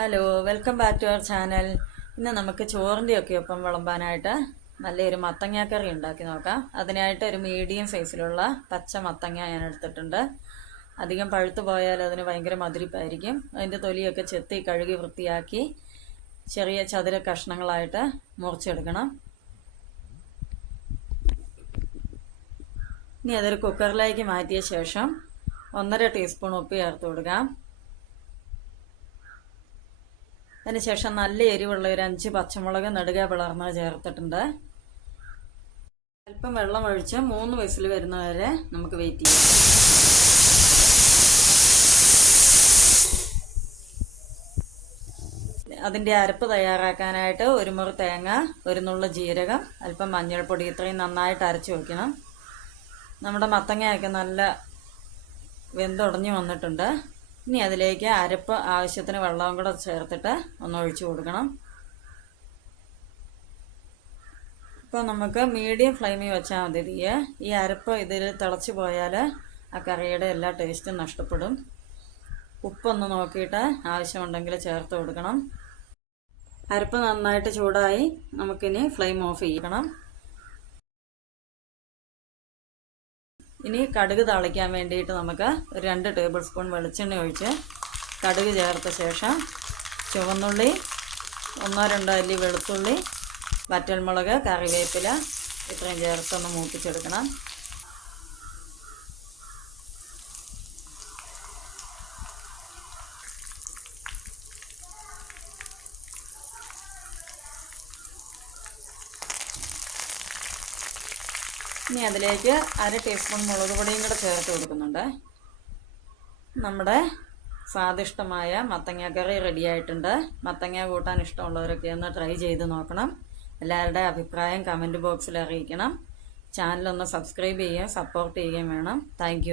Hello, welcome back to our channel. ഇന്ന് നമുക്ക് ചോറിൻ്റെയൊക്കെ ഒപ്പം വിളമ്പാനായിട്ട് നല്ലൊരു മത്തങ്ങാക്കറി ഉണ്ടാക്കി നോക്കാം. അതിനായിട്ട് ഒരു മീഡിയം സൈസിലുള്ള പച്ച മത്തങ്ങ ഞാൻ എടുത്തിട്ടുണ്ട്. അധികം പഴുത്തു പോയാൽ അതിന് ഭയങ്കര മധുരിപ്പായിരിക്കും. അതിൻ്റെ തൊലിയൊക്കെ ചെത്തി കഴുകി വൃത്തിയാക്കി ചെറിയ ചതുര കഷ്ണങ്ങളായിട്ട് മുറിച്ചെടുക്കണം. ഇനി അതൊരു കുക്കറിലേക്ക് മാറ്റിയ ശേഷം 1.5 ടീസ്പൂൺ ഉപ്പ് ചേർത്ത് കൊടുക്കാം. അതിനുശേഷം നല്ല എരിവുള്ള ഒരു 5 പച്ചമുളക് നെടുക പിളർന്നത് ചേർത്തിട്ടുണ്ട്. അല്പം വെള്ളം ഒഴിച്ച് 3 വിസിൽ വരുന്നവരെ നമുക്ക് വെയിറ്റ് ചെയ്യാം. അതിൻ്റെ അരപ്പ് തയ്യാറാക്കാനായിട്ട് ഒരു മുറി തേങ്ങ, ഒരു നുള്ളു ജീരകം, അല്പം മഞ്ഞൾപ്പൊടി, ഇത്രയും നന്നായിട്ട് അരച്ച് വയ്ക്കണം. നമ്മുടെ മത്തങ്ങയൊക്കെ നല്ല വെന്തുടഞ്ഞു വന്നിട്ടുണ്ട്. ഇനി അതിലേക്ക് അരപ്പ് ആവശ്യത്തിന് വെള്ളവും കൂടെ ചേർത്തിട്ട് ഒന്ന് ഒഴിച്ചു കൊടുക്കണം. ഇപ്പോൾ നമുക്ക് മീഡിയം ഫ്ലെയിമിൽ വെച്ചാൽ മതി തീയെ. ഈ അരപ്പ് ഇതിൽ തിളച്ച് പോയാൽ ആ കറിയുടെ എല്ലാ ടേസ്റ്റും നഷ്ടപ്പെടും. ഉപ്പൊന്ന് നോക്കിയിട്ട് ആവശ്യമുണ്ടെങ്കിൽ ചേർത്ത് കൊടുക്കണം. അരപ്പ് നന്നായിട്ട് ചൂടായി, നമുക്കിനി ഫ്ലെയിം ഓഫ് ചെയ്യണം. ഇനി കടുക് താളിക്കാൻ വേണ്ടിയിട്ട് നമുക്ക് ഒരു 2 ടേബിൾ സ്പൂൺ വെളിച്ചെണ്ണ ഒഴിച്ച് കടുക് ചേർത്ത ശേഷം ചുവന്നുള്ളി, 1-2 അല്ലി വെളുത്തുള്ളി, വറ്റൽമുളക്, കറിവേപ്പില ഇത്രയും ചേർത്തൊന്ന് മൂപ്പിച്ചെടുക്കണം. ഇനി അതിലേക്ക് 1/2 ടീസ്പൂൺ മുളക് പൊടിയും കൂടെ ചേർത്ത് കൊടുക്കുന്നുണ്ട്. നമ്മുടെ സ്വാദിഷ്ടമായ മത്തങ്ങാക്കറി റെഡി ആയിട്ടുണ്ട്. മത്തങ്ങ കൂട്ടാൻ ഇഷ്ടമുള്ളവരൊക്കെ ഒന്ന് ട്രൈ ചെയ്ത് നോക്കണം. എല്ലാവരുടെ അഭിപ്രായം കമൻറ്റ് ബോക്സിൽ അറിയിക്കണം. ചാനലൊന്ന് സബ്സ്ക്രൈബ് ചെയ്യുകയും സപ്പോർട്ട് ചെയ്യുകയും വേണം. താങ്ക്